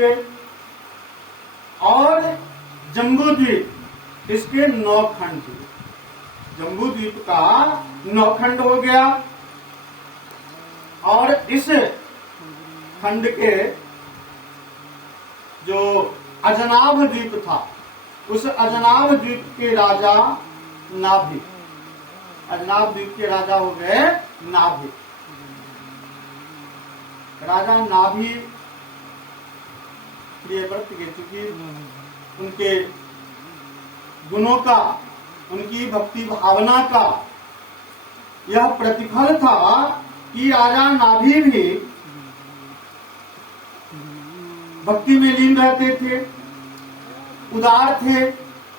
हुए और जम्बू द्वीप इसके 9 खंड हुए। जम्बू द्वीप का 9 खंड हो गया और इस खंड के जो अजनाभ द्वीप था उस अजनाभ द्वीप के राजा नाभि, अजनाभ द्वीप के राजा हो गए नाभि। राजा नाभि प्रियव्रत के, चूंकि उनके गुणों का, उनकी भक्ति भावना का यह प्रतिफल था कि राजा नाभि भी भक्ति में लीन रहते थे, उदार थे,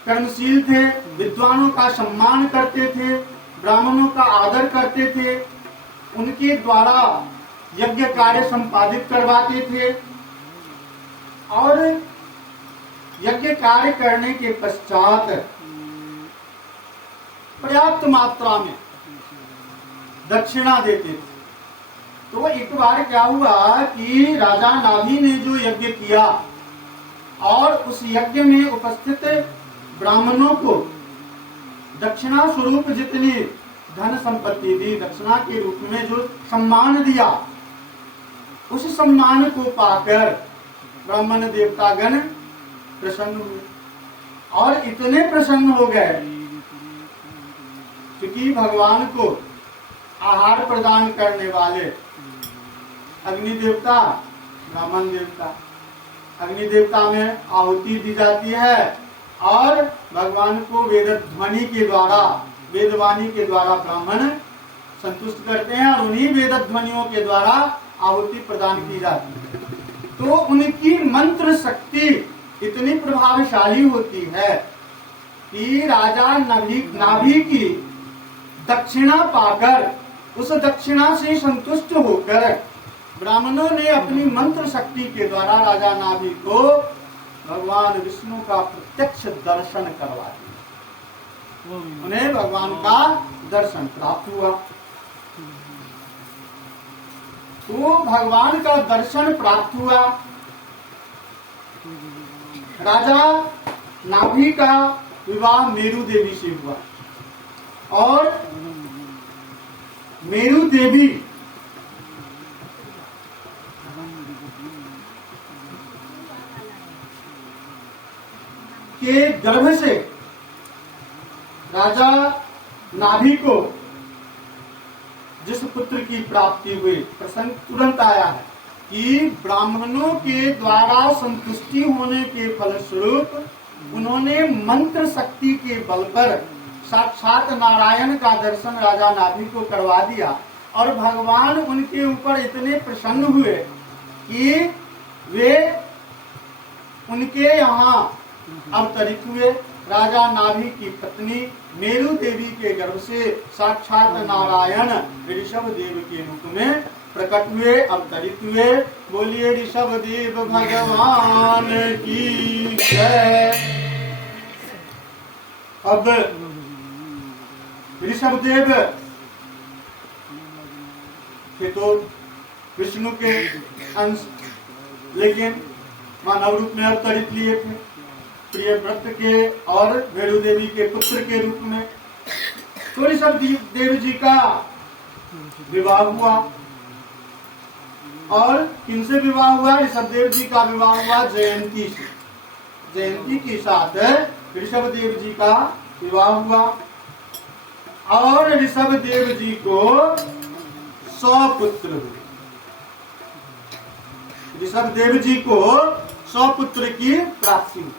कर्मशील थे, विद्वानों का सम्मान करते थे, ब्राह्मणों का आदर करते थे, उनके द्वारा यज्ञ कार्य संपादित करवाते थे और यज्ञ कार्य करने के पश्चात पर्याप्त मात्रा में दक्षिणा देते थे। तो एक बार क्या हुआ कि राजा नाभि ने जो यज्ञ किया और उस यज्ञ में उपस्थित ब्राह्मणों को दक्षिणा स्वरूप जितनी धन संपत्ति दी, दक्षिणा के रूप में जो सम्मान दिया, उस सम्मान को पाकर ब्राह्मण देवतागण प्रसन्न हुए और इतने प्रसन्न हो गए क्योंकि भगवान को आहार प्रदान करने वाले अग्नि देवता, ब्राह्मण देवता, अग्नि देवता में आहुति दी जाती है और भगवान को वेद ध्वनि के द्वारा, वेदवाणी के द्वारा ब्राह्मण संतुष्ट करते हैं और उन्हीं वेद ध्वनियों के द्वारा आहुति प्रदान की जाती है। तो उनकी मंत्र शक्ति इतनी प्रभावशाली होती है कि राजा नाभि की दक्षिणा पाकर उस दक्षिणा से संतुष्ट होकर ब्राह्मणों ने अपनी मंत्र शक्ति के द्वारा राजा नाभि को भगवान विष्णु का प्रत्यक्ष दर्शन करवा दिया। उन्हें भगवान का दर्शन प्राप्त हुआ। तो भगवान का दर्शन प्राप्त हुआ। राजा नाभि का विवाह मेरु देवी से हुआ और मेरु देवी के गर्भ से राजा नाभि को जिस पुत्र की प्राप्ति हुई, प्रसंग तुरंत आया है कि ब्राह्मणों के द्वारा संतुष्टि होने के फलस्वरूप उन्होंने मंत्र शक्ति के बल पर साक्षात नारायण का दर्शन राजा नाभि को करवा दिया और भगवान उनके ऊपर इतने प्रसन्न हुए कि वे उनके यहाँ अवतरित हुए। राजा नाभि की पत्नी मेरु देवी के गर्भ से साक्षात नारायण ऋषभ देव के रूप में प्रकट हुए, अवतरित हुए। बोलिए ऋषभ देव भगवान की जय। अब ऋषभ देव थे तो विष्णु के अंश, लेकिन मानव रूप में अवतरित लिए थे, प्रियव्रत के और मेरु देवी के पुत्र के रूप में। तो ऋषभ देव जी का विवाह हुआ और किनसे विवाह हुआ? ऋषभ देव जी का विवाह हुआ जयंती से। जयंती के साथ ऋषभ देव जी का विवाह हुआ और ऋषभ देव जी को 100 पुत्र हुए। ऋषभ देव जी को 100 पुत्र की प्राप्ति हुई।